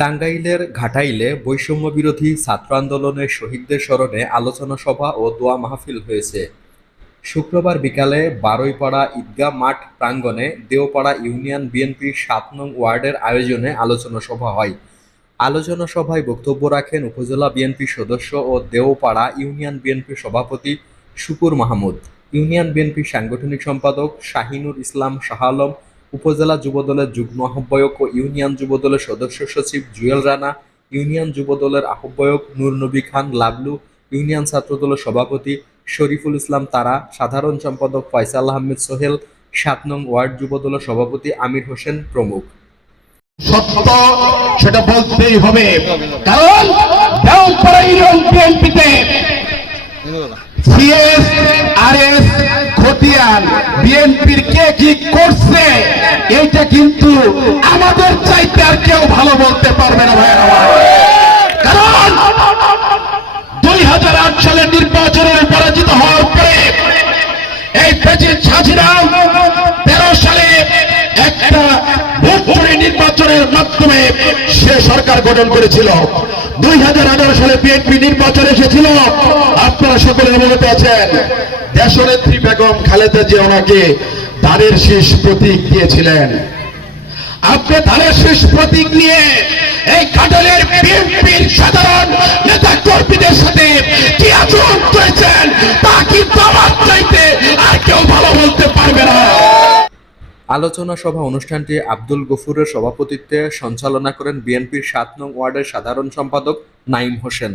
টাঙ্গাইলের ঘাটাইলে বৈষম্য বিরোধী ছাত্র আন্দোলনের শহীদদের স্মরণে আলোচনা সভা ও দোয়া মাহফিল হয়েছে। শুক্রবার বিকালে বারৈপাড়া ঈদগাহ মাঠ প্রাঙ্গণে দেওপাড়া ইউনিয়ন বিএনপির সাত নং ওয়ার্ডের আয়োজনে আলোচনা সভা হয়। আলোচনা সভায় বক্তব্য রাখেন উপজেলা বিএনপির সদস্য ও দেওপাড়া ইউনিয়ন বিএনপির সভাপতি শুকুর মাহমুদ। ইউনিয়ন বিএনপির সাংগঠনিক সম্পাদক শাহিনুর ইসলাম শাহ আলম উপজেলা যুবদলের যুগ্ম আহ্বায়ক ও ইউনিয়ন যুবদলের সদস্য সচিব জুয়েল রানা, ইউনিয়ন যুবদলের আহ্বায়ক নূর নবী খান লাবলু, ইউনিয়ন ছাত্রদলের সভাপতি শরীফুল ইসলাম তারা, সাধারণ সম্পাদক ফয়সাল আহমেদ সোহেল, সাত নং ওয়ার্ড যুবদলের সভাপতি আমির হোসেন প্রমুখ। সত্য, সেটা বলতেই হবে। কারণ বিএনপির কে কি করছে? এইটা কিন্তু আমাদের চাইতে আর কেউ ভালো বলতে পারবে না ভাই কারণ দুই হাজার আট সালের নির্বাচনে পরাজিত হওয়ার পরে এই পেজির ছাঁচিরা তেরো সালে একটা ভোট চুরি নির্বাচনের মাধ্যমে সে সরকার গঠন করেছিল। দুই হাজার আঠারো সালে বিএনপি নির্বাচন এসেছিল। আপনারা সকলে অবগত আছেন। দেশনেত্রী বেগম খালেদা জিয়া ওনাকে দাঁড়ের শীষ প্রতীক দিয়েছিলেন। আপনি ধানের শেষ প্রতীক নিয়ে এই কাটলের বিএনপির সাধারণ নেতা কর্মীদের সাথে কি আচরণ করেছেন তা কিন্তু আমার চাইতে আর কেউ ভালো বলতে পারবে না। আলোচনা সভা অনুষ্ঠানটি আব্দুল গফুরের সভাপতিত্বে সঞ্চালনা করেন বিএনপির সাত নং ওয়ার্ডের সাধারণ সম্পাদক নাইম হোসেন।